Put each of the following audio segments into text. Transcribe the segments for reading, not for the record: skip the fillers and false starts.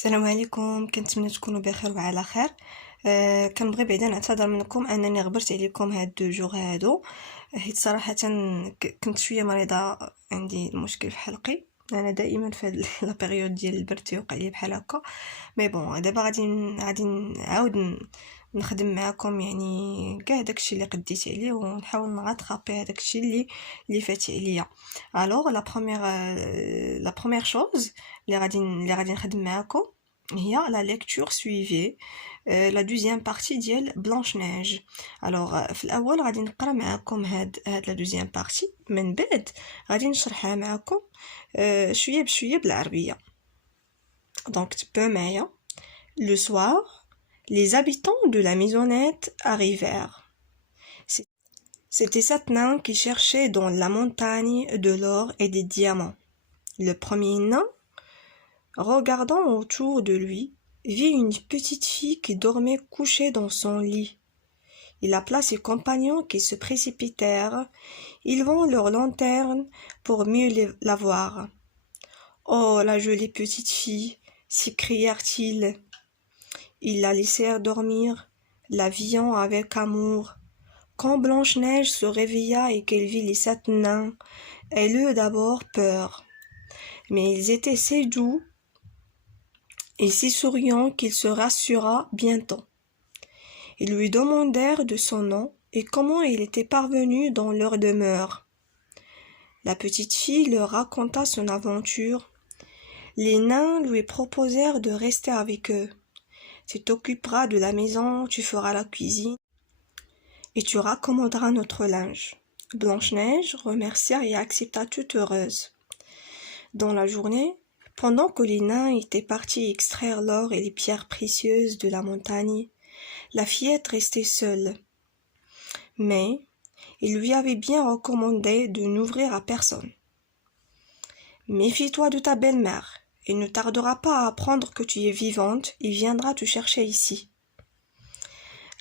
السلام عليكم، كنتمنى تكونوا بخير وعلى خير. كنبغي بعدا نعتذر منكم انني غبرت عليكم هاد 2 جوغ هادو، حيت صراحه كنت شويه مريضه، عندي مشكل في حلقي. انا دائما في هاد لا بيريود ديال البرد تيوقع لي بحال هكا. مي بون دابا غادي نعاود نخدم معكم يعني كاع داكشي اللي قديت عليه، ونحاول نغاترابي هذاك الشيء اللي فات عليا. الوغ لا بروميير شوز اللي غادي نخدم معكم هي لا ليكتور سويفي لا دوزيام بارتي ديال بلانش نيج. الوغ في الاول غادي نقرا معكم هاد لا دوزيام بارتي، من بعد غادي نشرحها معكم شويه بشويه بالعربيه. دونك تبعوا معايا. Le soir, les habitants de la maisonnette arrivèrent. C'était 7 nains qui cherchaient dans la montagne de l'or et des diamants. Le premier nain, regardant autour de lui, vit une petite fille qui dormait couchée dans son lit. Il appela ses compagnons qui se précipitèrent. Ils vont leur lanterne pour mieux la voir. « Oh, la jolie petite fille !» s'écrièrent-ils. Ils la laissèrent dormir, l'aviant avec amour. Quand Blanche-Neige se réveilla et qu'elle vit les 7 nains, elle eut d'abord peur. Mais ils étaient si doux et si souriants qu'il se rassura bientôt. Ils lui demandèrent de son nom et comment il était parvenu dans leur demeure. La petite fille leur raconta son aventure. Les nains lui proposèrent de rester avec eux. Tu t'occuperas de la maison, tu feras la cuisine et tu raccommoderas notre linge. Blanche-Neige remercia et accepta toute heureuse. Dans la journée, pendant que les nains étaient partis extraire l'or et les pierres précieuses de la montagne, la fillette restait seule. Mais il lui avait bien recommandé de n'ouvrir à personne. « Méfie-toi de ta belle-mère. Il ne tardera pas à apprendre que tu es vivante et viendra te chercher ici. »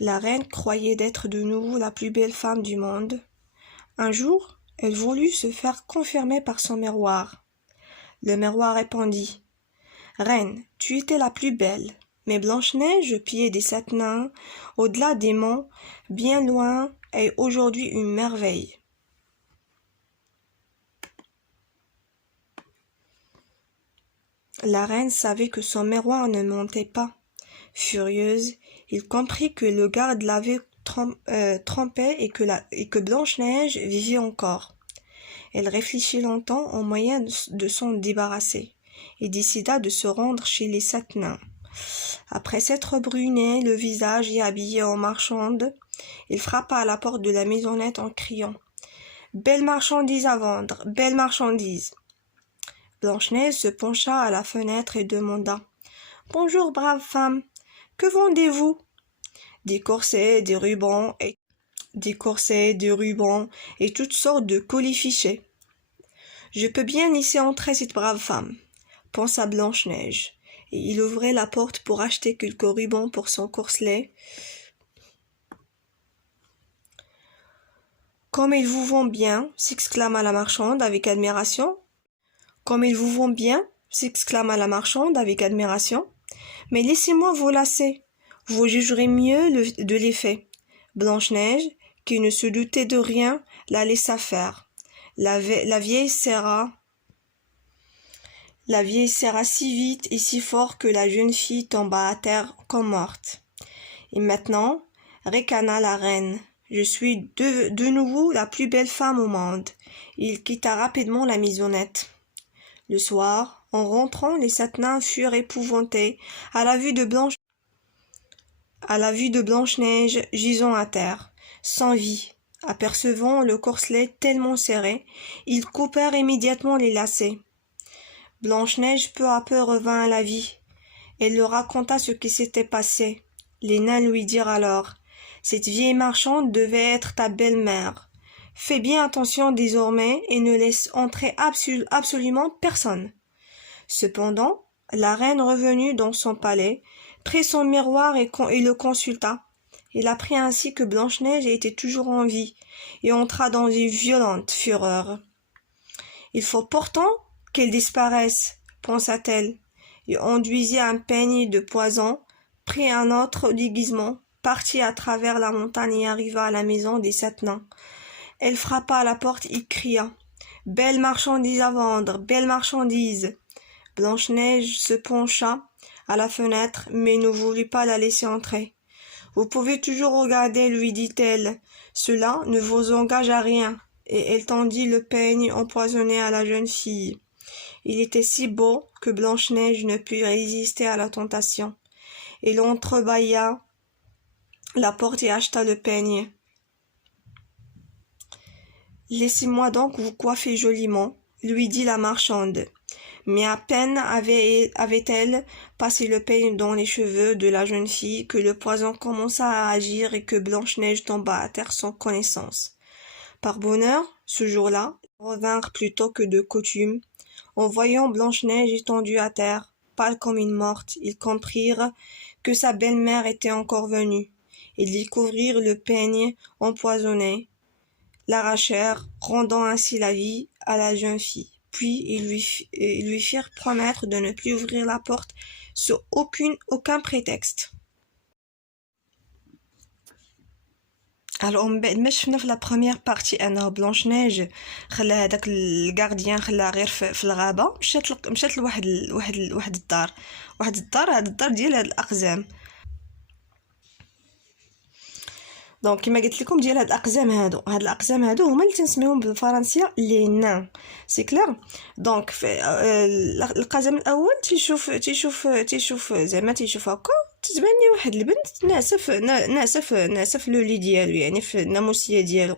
La reine croyait d'être de nouveau la plus belle femme du monde. Un jour, elle voulut se faire confirmer par son miroir. Le miroir répondit: « Reine, tu étais la plus belle, mais Blanche-Neige, pillée des 7 nains, au-delà des monts, bien loin, est aujourd'hui une merveille. » La reine savait que son miroir ne mentait pas. Furieuse, il comprit que le garde l'avait trompé et que Blanche-Neige vivait encore. Elle réfléchit longtemps au moyen de s'en débarrasser et décida de se rendre chez les 7 nains. Après s'être bruné le visage et habillé en marchande, il frappa à la porte de la maisonnette en criant: « Belle marchandise à vendre, belle marchandise !» Blanche-Neige se pencha à la fenêtre et demanda: « Bonjour, brave femme, que vendez-vous ?»« Des corsets, des rubans et toutes sortes de colifichets. »« Je peux bien laisser entrer cette brave femme, » pensa Blanche-Neige, et il ouvrait la porte pour acheter quelques rubans pour son corselet. « Comme il vous vend bien, » s'exclama la marchande avec admiration. « Comme il vous vend bien, » s'exclama la marchande avec admiration. « Mais laissez-moi vous lasser, vous jugerez mieux de l'effet. » Blanche-Neige, qui ne se doutait de rien, la laissa faire. La vieille serra si vite et si fort que la jeune fille tomba à terre comme morte. « Et maintenant, » ricana la reine, « je suis de nouveau la plus belle femme au monde. » Il quitta rapidement la maisonnette. Le soir, en rentrant, les 7 nains furent épouvantés à la vue de Blanche-Neige gisant à terre, sans vie. Apercevant le corselet tellement serré, ils coupèrent immédiatement les lacets. Blanche-Neige peu à peu revint à la vie. Elle leur raconta ce qui s'était passé. Les nains lui dirent alors: « Cette vieille marchande devait être ta belle-mère. Fais bien attention désormais et ne laisse entrer absolument personne. » Cependant, la reine revenue dans son palais, prit son miroir et le consulta. Il apprit ainsi que Blanche-Neige était toujours en vie et entra dans une violente fureur. « Il faut pourtant qu'elle disparaisse, » pensa-t-elle. et enduisit un peigne de poison, prit un autre déguisement, partit à travers la montagne et arriva à la maison des 7 nains. Elle frappa à la porte et cria: Belle marchandise à vendre, belle marchandise. Blanche-Neige se pencha à la fenêtre, mais ne voulut pas la laisser entrer. Vous pouvez toujours regarder, lui dit-elle. Cela ne vous engage à rien. Et elle tendit le peigne empoisonné à la jeune fille. Il était si beau que Blanche-Neige ne put résister à la tentation. Elle entrebâilla la porte et acheta le peigne. Laissez-moi donc vous coiffer joliment, lui dit la marchande. Mais à peine avait-elle passé le peigne dans les cheveux de la jeune fille que le poison commença à agir et que Blanche-Neige tomba à terre sans connaissance. Par bonheur, ce jour-là, ils revinrent plus tôt que de coutume. En voyant Blanche-Neige étendue à terre, pâle comme une morte, ils comprirent que sa belle-mère était encore venue. Ils découvrirent le peigne empoisonné, l'arrachèrent, rendant ainsi la vie à la jeune fille. Puis ils lui firent promettre de ne plus ouvrir la porte sur aucun prétexte. Alors من بعد ما شفنا في لا بروميير بارتي انه بلانش نيج خلى هذاك الغارديان خلى غير في الغابه مشات لواحد الدار هاد الدار ديال هاد الاقزام. دونك كما قلت لكم ديال هاد الاقزام هادو هما اللي تنسميهم بالفرنسيه لي نان سي كلير. دونك القزم الاول تيشوف زعما تيشوف هكا تتبان ليه واحد البنت ناسف لو لي ديالو يعني في الناموسيه ديالو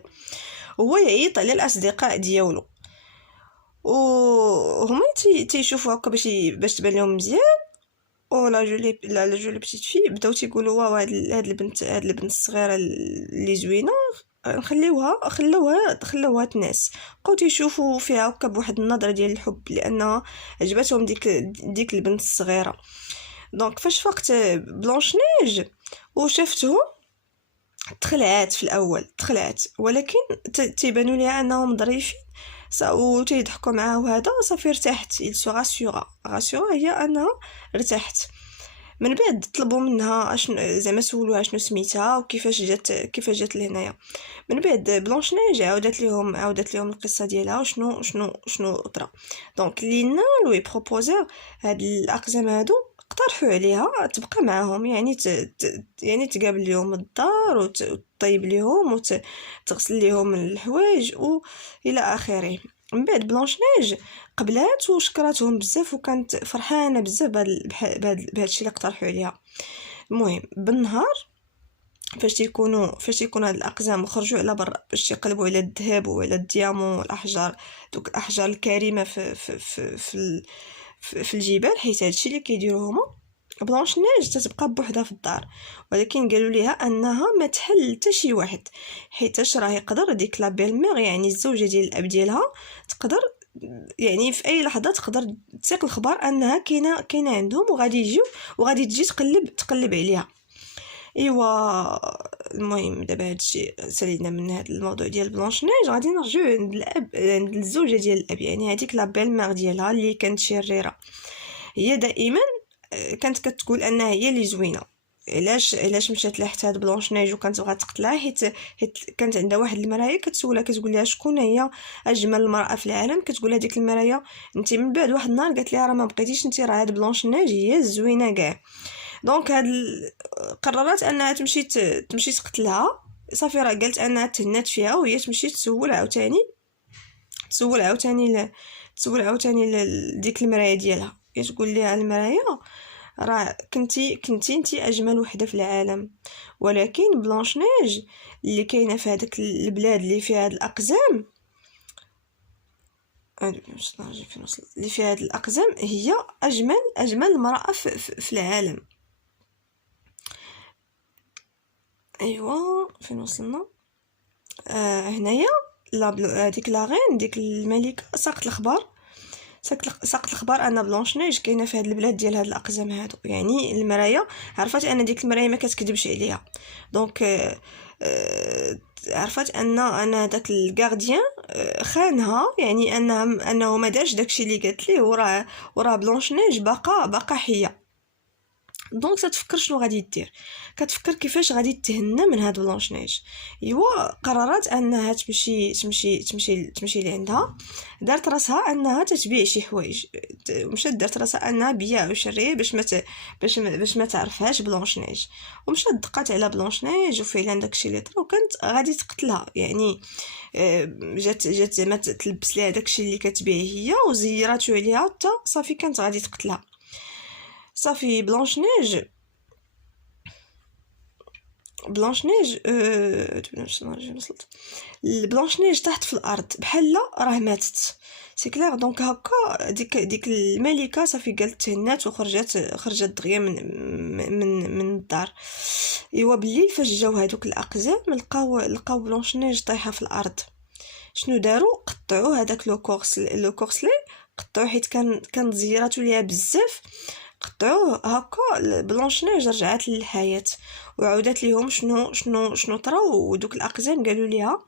هو يعيط على الاصدقاء ديالو وهما تيشوفوا هكا باش تبان لهم مزيان او لا جولي بيتيت في بداو تيقولوا واو هاد البنت الصغيره اللي زوينه خلوها تناس بقاو تيشوفوا فيها هكا بواحد النظره ديال الحب لانها عجبتهم ديك البنت الصغيره. دونك فاش فقت بلانش نيج وشافتهم تخلعات في الاول ولكن تيبانوا ليها انهم ظريفين و تيضحكوا معاه وهذا صافي ارتاحت il se rassura هي انها ارتاحت. من بعد طلبوا منها زعما سولوها شنو سميتها وكيفاش جات لهنايا. من بعد بلانش نيج عاودت لهم القصه ديالها وشنو طرا. دونك لينا لوي بروبوزير هاد الاقزام هادو اقترحوا عليها تبقى معاهم يعني تقابل لهم الدار وتطيب لهم وتغسل لهم الحوايج والى اخره. من بعد بلانش نيج قبلات وشكراتهم بزاف وكانت فرحانه بزاف بهذا الشيء اللي اقترحوا عليها. المهم بالنهار فاش تيكونوا هاد الاقزام خرجوا على برا باش يقلبوا على الذهب وعلى الديامون والاحجار دوك الاحجار الكريمه في الجبال حيت هادشي اللي كيديروه هما. بلانش نيج تتبقى بوحدها في الدار ولكن قالوا ليها انها ما تحل حتى شي واحد حيتاش راه يقدر ديك لا بيل-مير يعني الزوجه ديال الاب ديالها تقدر يعني في اي لحظه تقدر تسيق الخبر انها كاينه عندهم وغادي يجيو وغادي تجي تقلب عليها. ايوا المهم دابا هادشي سالينا من هذا الموضوع ديال بلانش نيج غادي نرجعو عند الزوجه ديال الاب يعني هذيك لا بيل-مير ديالها اللي كانت شريره. هي دائما كانت كتقول انها هي اللي زوينه. علاش مشات لها حتى هاد بلانش نيج وكانت بغات تقتلها حيت كانت عندها واحد المرايه كتسولها كتقول لها شكون هي اجمل المراه في العالم. كتقول لها ديك المرايه انت. من بعد واحد النهار قالت لها راه ما بقيتيش انت راه هاد بلانش نيج هي الزوينه كاع. دونك قررت انها تمشي تقتلها. صافي راه قالت انها تهنات فيها وهي تمشي تسول عاوتاني ديك المرايه ديالها تقول لها المرايه راه كنتي انتي اجمل وحده في العالم ولكن بلانش نيج اللي كاينه في هذاك البلاد اللي فيها هاد الاقزام اللي فيها هاد الاقزام هي اجمل امراه في العالم. ايوا فين وصلنا؟ هنايا هذيك لاغين ديك الملكه ساقت الخبر ان بلانش نيج كاينه في هاد البلاد ديال هاد الاقزام هادو. يعني المرايه عرفت ان ديك المرايه ما كتكذبش عليها. دونك عرفت ان هذاك الغارديان خانها، يعني انه ما دارش داكشي اللي قالت ليه، وراه بلونش نيج باقا حيه. دونك تتفكر شنو غادي دير، كتفكر كيفاش غادي تهنى من هاد بلونش نيج. ايوا قررت انها تمشي لعندها. دارت راسها انها تتبيع شي حوايج، مشات دارت راسها انها بياع وشريه باش ما تعرفهاش بلونش نيج. ومشات دقات على بلونش نيج، وفعلا داكشي اللي طرا، وكانت غادي تقتلها. يعني جات زعما تلبس ليها داكشي اللي كتبيع هي، وزيراتو عليها حتى صافي كانت غادي تقتلها. صافي بلونش نيج بلونش نيج طاحت في الارض بحال راه ماتت، سي كلير. دونك هكا ديك الملكه صافي قالت تهنات خرجت دغيا من الدار. ايوا بالليل فاش جاو هذوك الاقزام لقاو بلونش نيج طايحه في الارض. شنو داروا؟ قطعوا هذاك لو كورسلي قطعوه، حيت كان زيراتو ليها بزاف. قطعوه هكا. بلونش نيج رجعت للحياه، وعاودت ليهم شنو طرا. ودوك الاقزام قالوا ليها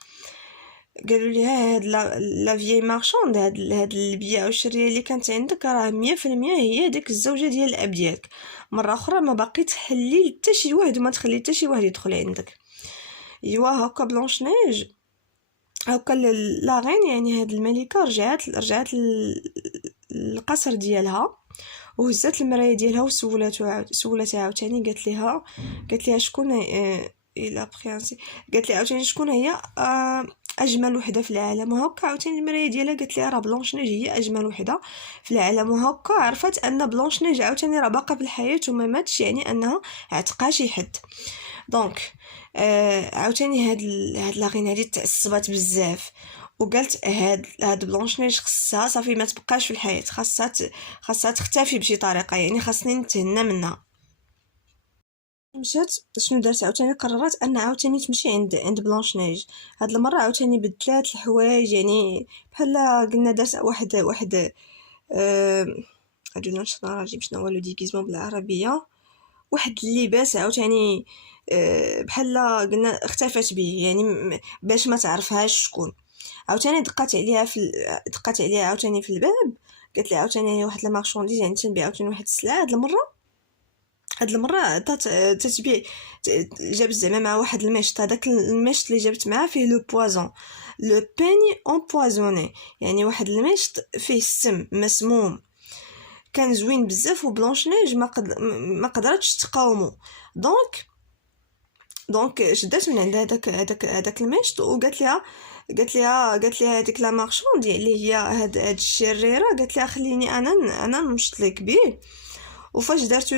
هاد لا فيي مارشوند، هاد البيع والشريه اللي كانت عندك راه 100% هي ديك الزوجه ديال الاب ديالك. مره اخرى ما باقي تحلي حتى شي واحد، وما تخلي حتى شي واحد يدخل عندك. ايوا هكا بلونش نيج هكا لا غين، يعني هاد الملكه رجعت للقصر ديالها، وهزات المرايه ديالها وسولاتها عاوتاني. قالت لها شكون الى بريانسي، قالت لها عاوتاني شكون هي اجمل وحده في العالم. وهكا عاوتاني المرايه ديالها قالت لها راه بلونش نيج هي اجمل وحده في العالم. وهكا عرفت ان بلونش نيج عاوتاني راه باقا في الحياه وما ماتش، يعني انها عتقا شي حد. دونك عاوتاني هاد لاغين هادي تعصبات بزاف، وقالت هاد بلونش نيج خصها صافي ما تبقاش في الحياه، خاصها تختفي بشي طريقه، يعني خاصني نتهنى منها. مشات شنو دارت عاوتاني؟ قررت ان عاوتاني تمشي عند بلونش نيج. هاد المره عاوتاني بدلات الحوايج، يعني بحال قلنا دارت واحد اجونا نجيب شنو هو لو ديكيزمون بالعربيه، واحد اللباس عاوتاني بحال قلنا اختفت به، يعني باش ما تعرفهاش شكون. عاوتاني دقات عليها عاوتاني في الباب. قالت لي عاوتاني هي واحد لا مارشونديز، يعني تنبيع عاوتاني واحد السلعه. هاد المره تتبيع. جابت زعما مع واحد المشط، هذاك المشط اللي جابت معاه فيه لو بوازون، لو بيني امبوازوني، يعني واحد المشط فيه السم مسموم، كان زوين بزاف. وبلونش نيج ما قدرتش تقاومو. دونك شدات من عند هذاك المشط، قالت لها هذيك لا مارشوند اللي هي هاد الشريره، قالت لها خليني انا نمشط لك بيه. وفاش درتو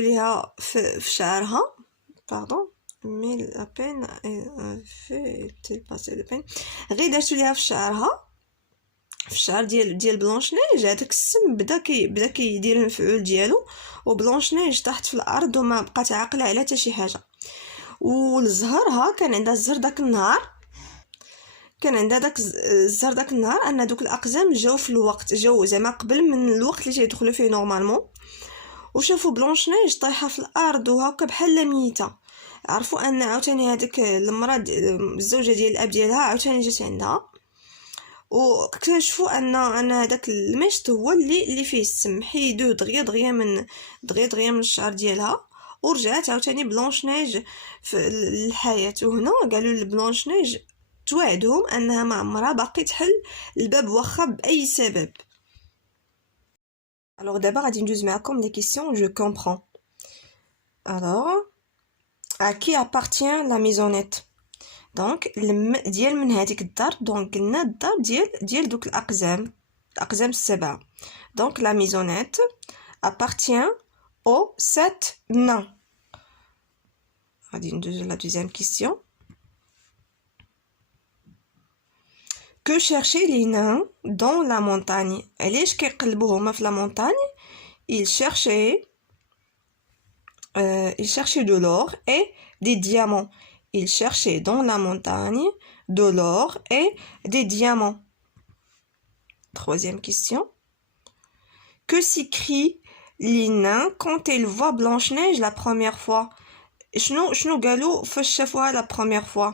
ليها في شعرها، باردون مي لا بين في تيباسي لو بين، غير درتو ليها في الشعر ديال بلونش نيج، هذاك السم بدا كيدير المفعول ديالو. وبلونش نيج طاحت في الارض وما بقات عاقله على حتى شي حاجه. والزهرها كان عندها الزهر داك النهار، ان دوك الاقزام جاو في الوقت، جاو زعما قبل من الوقت اللي تيدخلوا فيه نورمالمون، وشافوا بلونش نيج طايحه في الارض وهكا بحال ميته. عرفوا ان عاوتاني هذيك المراه الزوجه ديال الاب ديالها عاوتاني جات عندها، واكتشفوا ان هذاك المشط هو اللي فيه السم. حيدوه دغيا من الشعر ديالها، ورجعت عاوتاني بلونش نيج في الحياه. وهنا قالوا لبلونش نيج توعدهم انها ما عمرها باقي تحل الباب واخا باي سبب. Alors d'abord غادي ندوز معكم les questions je comprends. Alors à qui appartient la maisonnette؟ دونك ديال من هذيك الدار. دونك قلنا الدار ديال دوك الاقزام السبعه. دونك la maisonnette appartient aux 7 nains. غادي ندوز la deuxième question. Que cherchaient les nains dans la montagne؟ علاش كيقلبوا هما في la montagne؟ ils cherchaient de l'or et des diamants. Ils cherchaient dans la montagne de l'or et des diamants. Troisième question. Que s'écrit les nains quand ils voient Blanche-Neige la première fois؟ شنو قالوا فاش شافوها لا بروميير فوا؟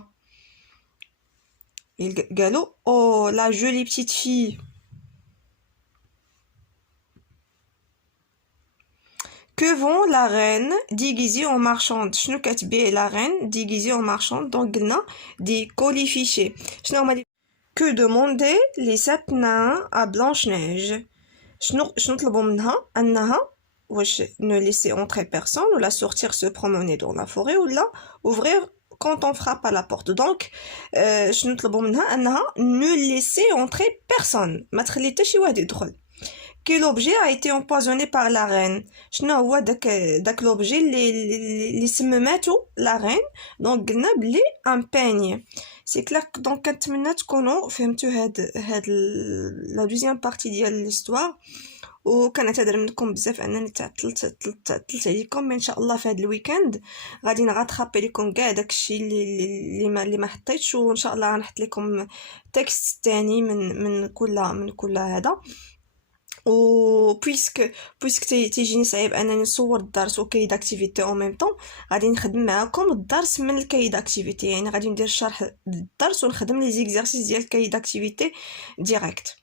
قالوا oh la jolie petite fille. Que vend la reine déguisée en marchande? شنو كتبيع la reine déguisée en marchande؟ donc قلنا des colifichets. شنو هما que demandaient les sept nains à Blanche-Neige? شنو طلبوا منها؟ انها واش ne laisser entrer personne ou la sortir se promener dans la forêt ou la ouvrir quand on frappe à la porte. donc شنو طلبوا منها؟ انها ne laisser entrer personne، ما تخلي حتى شي واحد يدخل. Quel objet a été empoisonné par la reine? شنو هو داك l'objet اللي سمماتو la reine؟ donc قلنا بلي un peigne. سي كلاك. دونك كنتمنى تكونوا فهمتوا هاد لا دوزيام بارتي ديال ليستوار، وكنعتذر منكم بزاف انني تعطلت عليكم. ان شاء الله في هذا الويكاند غادي نغاترابي لكم كاع داكشي اللي ما حطيتش، وان شاء الله غنحط لكم تكست تاني من كل هذا. و بويسك تيجيني صعيب انني نصور الدرس وكايد اكتيفيتي او ميم طون، غادي نخدم معكم الدرس من الكايد اكتيفيتي، يعني غادي ندير شرح الدرس ونخدم لي زيكزارسيس ديال الكايد اكتيفيتي ديريكت.